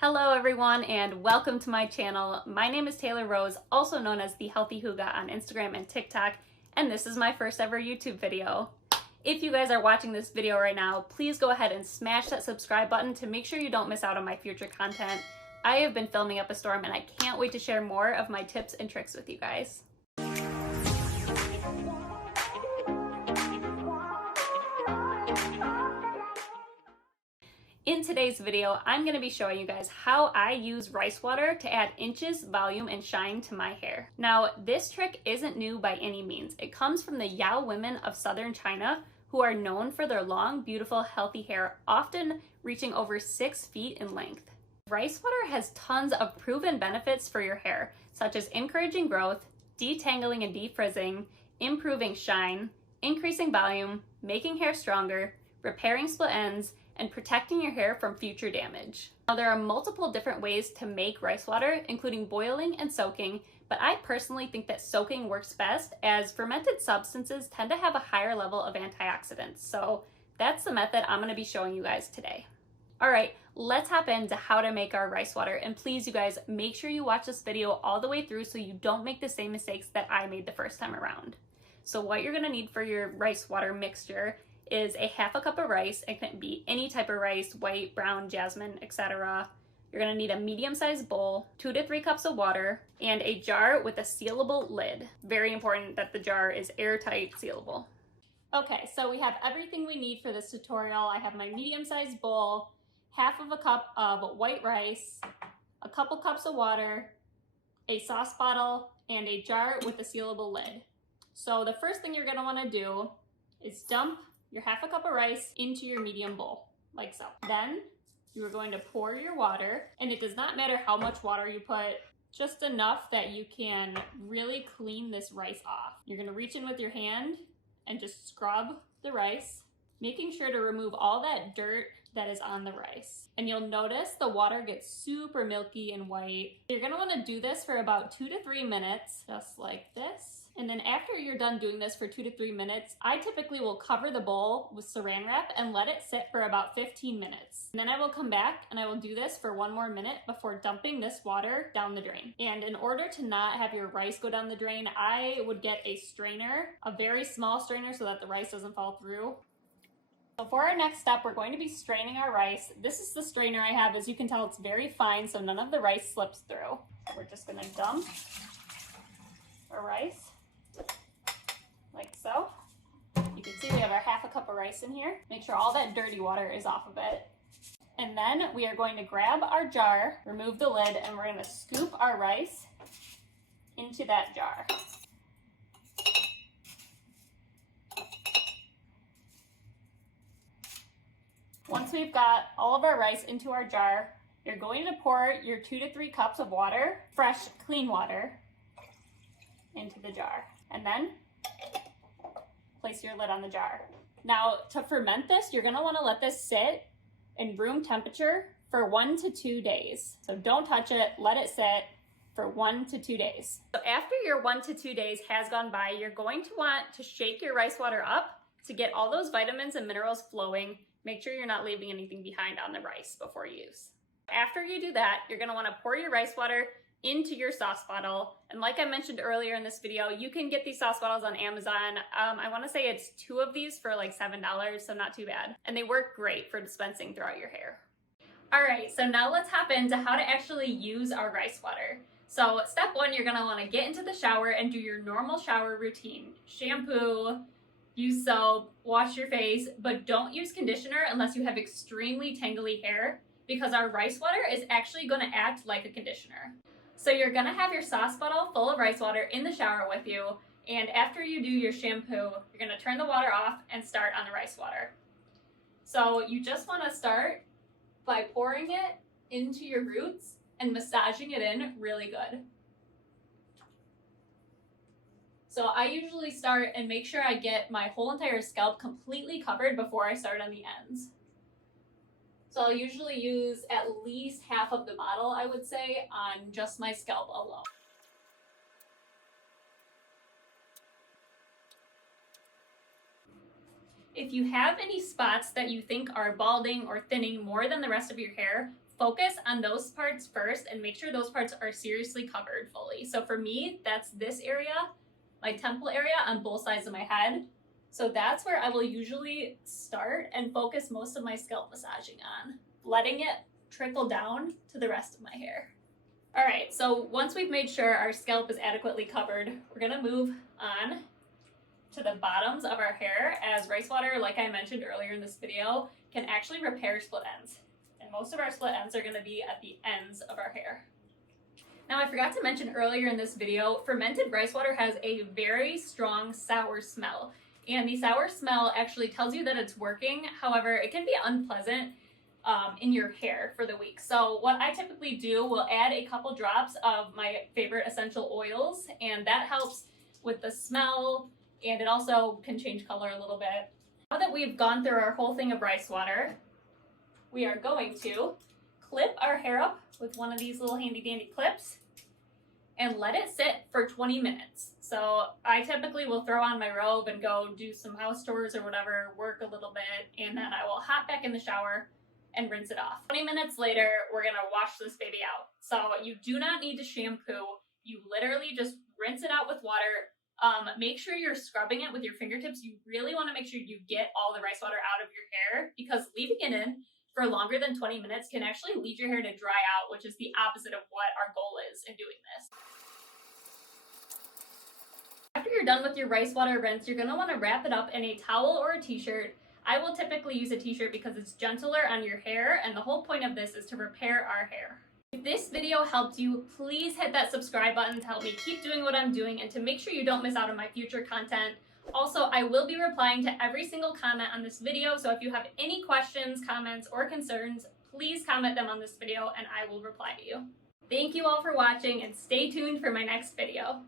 Hello everyone and welcome to my channel. My name is Taylor Rose, also known as the Healthy Hygge on Instagram and TikTok, and this is my first ever YouTube video. If you guys are watching this video right now, please go ahead and smash that subscribe button to make sure you don't miss out on my future content. I have been filming up a storm and I can't wait to share more of my tips and tricks with you guys. In today's video, I'm going to be showing you guys how I use rice water to add inches, volume, and shine to my hair. Now, this trick isn't new by any means. It comes from the Yao women of southern China, who are known for their long, beautiful, healthy hair, often reaching over 6 feet in length. Rice water has tons of proven benefits for your hair, such as encouraging growth, detangling and defrizzing, improving shine, increasing volume, making hair stronger, repairing split ends, and protecting your hair from future damage. Now, there are multiple different ways to make rice water, including boiling and soaking, but I personally think that soaking works best as fermented substances tend to have a higher level of antioxidants. So that's the method I'm going to be showing you guys today. All right, let's hop into how to make our rice water. And please, you guys, make sure you watch this video all the way through so you don't make the same mistakes that I made the first time around. So what you're going to need for your rice water mixture is a half a cup of rice. It can be any type of rice, white, brown, jasmine, etc. You're gonna need a medium-sized bowl, 2 to 3 cups of water, and a jar with a sealable lid. Very important that the jar is airtight, sealable. Okay, so we have everything we need for this tutorial. I have my medium-sized bowl, half of a cup of white rice, a couple cups of water, a sauce bottle, and a jar with a sealable lid. So the first thing you're gonna wanna do is dump your half a cup of rice into your medium bowl, like so. Then you are going to pour your water, and it does not matter how much water you put, just enough that you can really clean this rice off. You're gonna reach in with your hand and just scrub the rice, making sure to remove all that dirt that is on the rice. And you'll notice the water gets super milky and white. You're gonna wanna do this for about 2 to 3 minutes, just like this. And then after you're done doing this for 2 to 3 minutes, I typically will cover the bowl with saran wrap and let it sit for about 15 minutes. And then I will come back and I will do this for 1 more minute before dumping this water down the drain. And in order to not have your rice go down the drain, I would get a strainer, a very small strainer so that the rice doesn't fall through. So for our next step, we're going to be straining our rice. This is the strainer I have. As you can tell, it's very fine, so none of the rice slips through. We're just gonna dump our rice, like so. You can see we have our half a cup of rice in here. Make sure all that dirty water is off of it. And then we are going to grab our jar, remove the lid, and we're gonna scoop our rice into that jar. Once we've got all of our rice into our jar, you're going to pour your 2 to 3 cups of water, fresh, clean water, into the jar. And then place your lid on the jar. Now, to ferment this, you're gonna wanna let this sit in room temperature for 1 to 2 days. So don't touch it, let it sit for 1 to 2 days. So after your 1 to 2 days has gone by, you're going to want to shake your rice water up to get all those vitamins and minerals flowing. Make sure you're not leaving anything behind on the rice before use. After you do that, you're gonna wanna pour your rice water into your sauce bottle. And like I mentioned earlier in this video, you can get these sauce bottles on Amazon. I wanna say it's 2 of these for like $7, so not too bad. And they work great for dispensing throughout your hair. All right, so now let's hop into how to actually use our rice water. So step 1, you're gonna wanna get into the shower and do your normal shower routine. Shampoo, use soap, wash your face, but don't use conditioner unless you have extremely tangly hair, because our rice water is actually gonna act like a conditioner. So you're gonna have your sauce bottle full of rice water in the shower with you, and after you do your shampoo, you're gonna turn the water off and start on the rice water. So you just wanna start by pouring it into your roots and massaging it in really good. So I usually start and make sure I get my whole entire scalp completely covered before I start on the ends. So I'll usually use at least half of the bottle, I would say, on just my scalp alone. If you have any spots that you think are balding or thinning more than the rest of your hair, focus on those parts first and make sure those parts are seriously covered fully. So for me, that's this area, my temple area on both sides of my head. So that's where I will usually start and focus most of my scalp massaging on, letting it trickle down to the rest of my hair. All right, so once we've made sure our scalp is adequately covered, we're gonna move on to the bottoms of our hair, as rice water, like I mentioned earlier in this video, can actually repair split ends. And most of our split ends are gonna be at the ends of our hair. Now, I forgot to mention earlier in this video, fermented rice water has a very strong sour smell. And the sour smell actually tells you that it's working. However, it can be unpleasant in your hair for the week. So what I typically do, will add a couple drops of my favorite essential oils, and that helps with the smell, and it also can change color a little bit. Now that we've gone through our whole thing of rice water, we are going to clip our hair up with one of these little handy dandy clips and let it sit for 20 minutes. So I typically will throw on my robe and go do some house chores or whatever, work a little bit, and then I will hop back in the shower and rinse it off. 20 minutes later, we're gonna wash this baby out. So you do not need to shampoo. You literally just rinse it out with water. Make sure you're scrubbing it with your fingertips. You really wanna make sure you get all the rice water out of your hair, because leaving it in for longer than 20 minutes can actually lead your hair to dry out, which is the opposite of what our goal is in doing this. After you're done with your rice water rinse, you're gonna wanna wrap it up in a towel or a t-shirt. I will typically use a t-shirt because it's gentler on your hair, and the whole point of this is to repair our hair. If this video helped you, please hit that subscribe button to help me keep doing what I'm doing and to make sure you don't miss out on my future content. Also, I will be replying to every single comment on this video, so if you have any questions, comments, or concerns, please comment them on this video and I will reply to you. Thank you all for watching, and stay tuned for my next video.